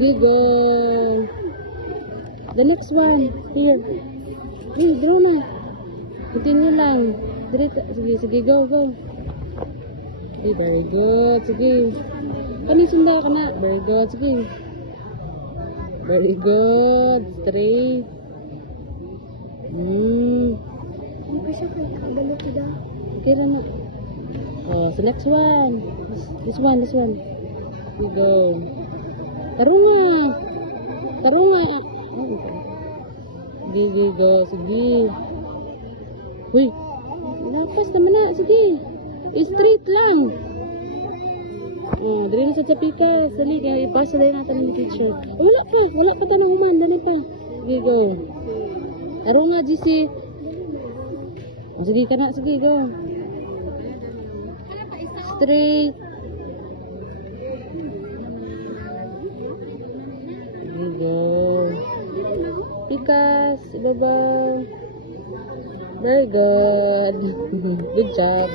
Sige, go. The next one. Here. Hey, draw na. Continue lang. Sige, sige, go, go. Okay, very good. Sige. Kani sunda ka na. Very good. Sige. Very good. Straight. Hindi pa siya kaya nakabalo kita. Okay na. Oh, so next one. This one. Here we go. Tarong na. Sige, go. Sige. Uy. Lapas naman na. Sige. Straight lang. Oh, dali na sa Pikas. Dali, kaya ipasa dali natin ng teacher. Wala pa tanong human. Dali pa. Sige, go. Tarong nga, GC. Oh, sige ka na. Sige, go. Straight. Sige, go. Pikas. Ibabaw. Very good. Good job.